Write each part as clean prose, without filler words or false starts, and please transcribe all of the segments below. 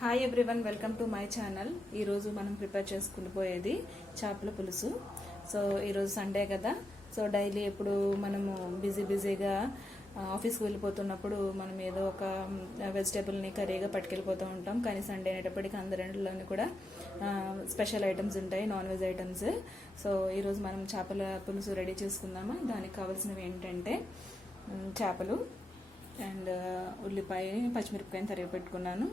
Hi everyone, welcome to my channel. ఈరోజు మనం prepare చేసుకుని పోయేది చేపల పులుసు. సో ఈరోజు సండే కదా, సో డైలీ ఎప్పుడు మనము బిజీగా ఆఫీస్కి వెళ్ళిపోతున్నప్పుడు మనం ఏదో ఒక వెజిటేబుల్ని కర్రీగా పట్టుకెళ్ళిపోతూ ఉంటాం. కానీ సండే అనేటప్పటికి అందరిలోని కూడా స్పెషల్ ఐటమ్స్ ఉంటాయి, నాన్ వెజ్ ఐటమ్స్. సో ఈరోజు మనం చేపల పులుసు రెడీ చేసుకుందాము. దానికి కావాల్సినవి ఏంటంటే చేపలు అండ్ ఉల్లిపాయ, పచ్చిమిరపకాయని తరిగి పెట్టుకున్నాను,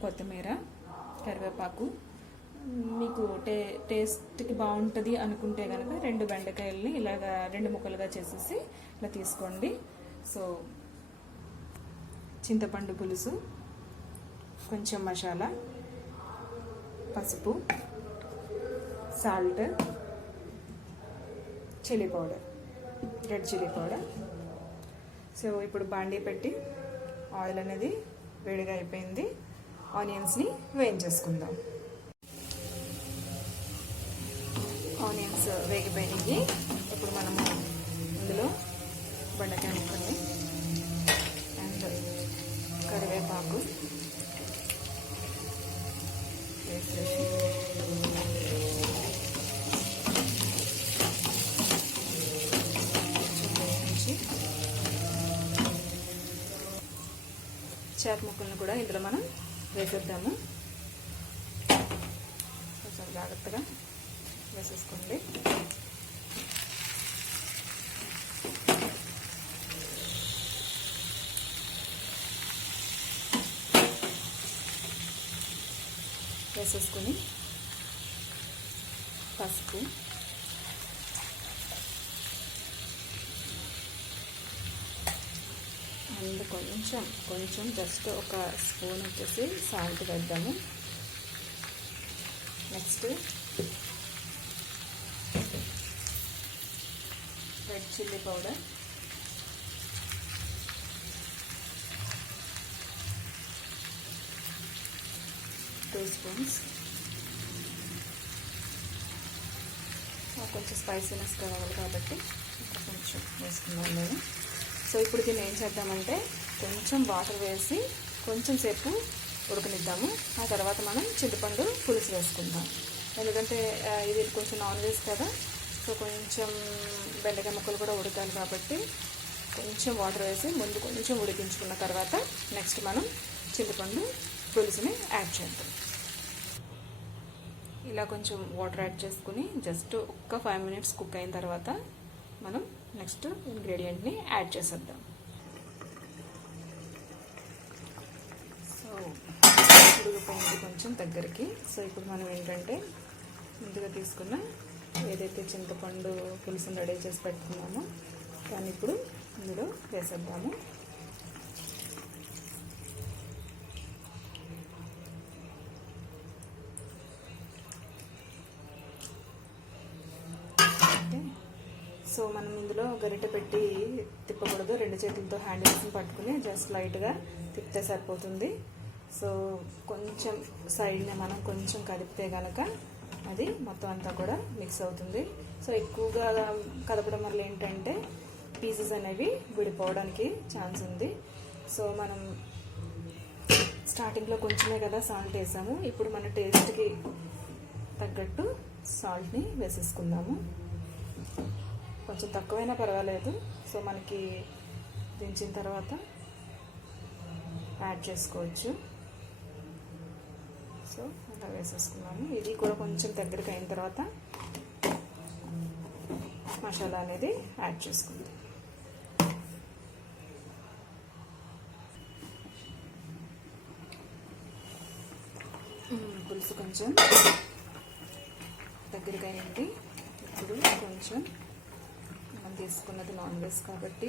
కొత్తిమీర, కరివేపాకు. మీకు టేస్ట్కి బాగుంటుంది అనుకుంటే కనుక 2 బెండకాయలని ఇలాగా 2 ముక్కలుగా చేసేసి ఇలా తీసుకోండి. సో చింతపండు పులుసు, కొంచెం మసాలా, పసుపు, salt, chilli powder, red chilli powder. So ఇప్పుడు బాండీ పెట్టి ఆయిల్ అనేది వేడిగా అయిపోయింది. ఆనియన్స్ని వేయించేసుకుందాం. ఆనియన్స్ వేగిపోయినాయి. ఇప్పుడు మనము ఇందులో బెండకాయ ముక్కల్ని అండ్ కరివేపాకు వేసేసి చేప ముక్కలను కూడా ఇందులో మనం వేసేద్దాము. కొంచెం జాగ్రత్తగా వేసేసుకోండి. వేసేసుకొని పసుపు, అండ్ కొంచెం జస్ట్ ఒక స్పూన్ వచ్చేసి సాల్ట్ వేద్దాము. Next red chilli powder, two spoons. కొంచెం స్పైసీనెస్ కావాలి కాబట్టి కొంచెం వేసుకున్నాను నేను. సో ఇప్పుడు దీన్ని ఏం చేద్దామంటే కొంచెం వాటర్ వేసి కొంచెం సేపు ఉడకనిద్దాము. ఆ తర్వాత మనం చింతపండు పులుసు వేసుకుందాం. ఎందుకంటే ఇది కొంచెం నాన్ వెజ్ కదా, సో కొంచెం బెండకాయ ముక్కలు కూడా ఉడకాలి కాబట్టి కొంచెం వాటర్ వేసి ముందు కొంచెం ఉడికించుకున్న తర్వాత నెక్స్ట్ మనం చింతపండు పులుసుని యాడ్ చేద్దాం. ఇలా కొంచెం వాటర్ యాడ్ చేసుకుని జస్ట్ ఒక్క 5 minutes కుక్ అయిన తర్వాత మనం నెక్స్ట్ ఇంగ్రీడియంట్ని యాడ్ చేసేద్దాం. సో ఉడికిపోయింది కొంచెం దగ్గరికి. సో ఇప్పుడు మనం ఏంటంటే ముందుగా తీసుకున్న ఏదైతే చింతపండు పులుసుని రెడీ చేసి పెట్టుకున్నామో దాన్ని ఇప్పుడు ఇందులో వేసేద్దాము. సో మనం ఇందులో గరిటె పెట్టి తిప్పకూడదు, 2 చేతులతో హ్యాండిల్స్ని పట్టుకుని జస్ట్ లైట్గా తిప్పితే సరిపోతుంది. సో కొంచెం సైడ్ని మనం కొంచెం కదిపితే కనుక అది మొత్తం అంతా కూడా మిక్స్ అవుతుంది. సో ఎక్కువగా కదపడం వల్ల ఏంటంటే పీసెస్ అనేవి విడిపోవడానికి ఛాన్స్ ఉంది. సో మనం స్టార్టింగ్లో కొంచెమే కదా సాల్ట్ వేసాము, ఇప్పుడు మన టేస్ట్కి తగ్గట్టు సాల్ట్ని వేసేసుకుందాము. కొంచెం తక్కువైనా పర్వాలేదు. సో మనకి దించిన తర్వాత యాడ్ చేసుకోవచ్చు. సో అలా వేసేసుకున్నాము. ఇది కూడా కొంచెం దగ్గరికి అయిన తర్వాత మసాలా అనేది యాడ్ చేసుకుందాం. పులుసు కొంచెం దగ్గరికి అయింది. ఇప్పుడు కొంచెం మనం తీసుకున్నది నాన్ వెజ్ కాబట్టి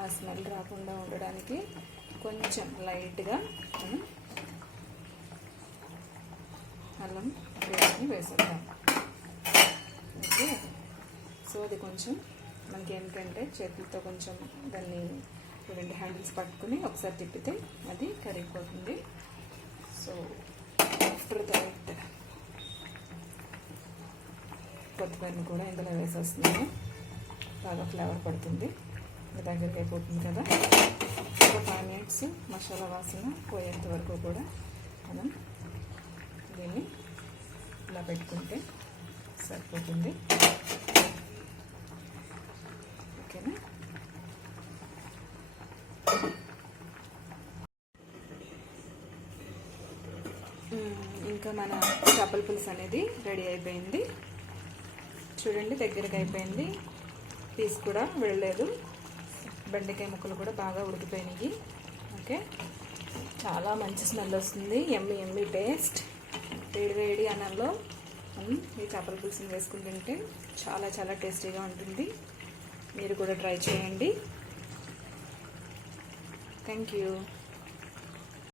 ఆ స్మెల్ రాకుండా ఉండడానికి కొంచెం లైట్గా మనం అల్లం పేస్ట్ని వేసేద్దాం. ఓకే. సో అది కొంచెం మనకి ఏంటంటే చేతులతో కొంచెం దాన్ని 2 హ్యాండిల్స్ పట్టుకుని ఒకసారి తిప్పితే అది కరిగిపోతుంది. సో ఆఫ్టర్ దట్ కొత్తిమీరని కూడా ఇందులో వేసేస్తున్నాము. బాగా ఫ్లేవర్ పడుతుంది. దగ్గరికి అయిపోతుంది కదా. ఒక 5 minutes మసాలా వాసన పోయేంత వరకు కూడా మనం దీన్ని ఇలా పెట్టుకుంటే సరిపోతుంది. ఓకేనా? ఇంకా మన చేపల పులుసు అనేది రెడీ అయిపోయింది. చూడండి, దగ్గరికి అయిపోయింది. పీస్ కూడా వెళ్ళలేదు. బెండకాయ ముక్కలు కూడా బాగా ఉడికిపోయినాయి. ఓకే, చాలా మంచి స్మెల్ వస్తుంది. యమ్మీ యమ్మీ టేస్ట్. వేడి వేడి అన్నంలో ఈ చేపల పులుసుని వేసుకుని తింటే చాలా చాలా టేస్టీగా ఉంటుంది. మీరు కూడా ట్రై చేయండి. Thank you.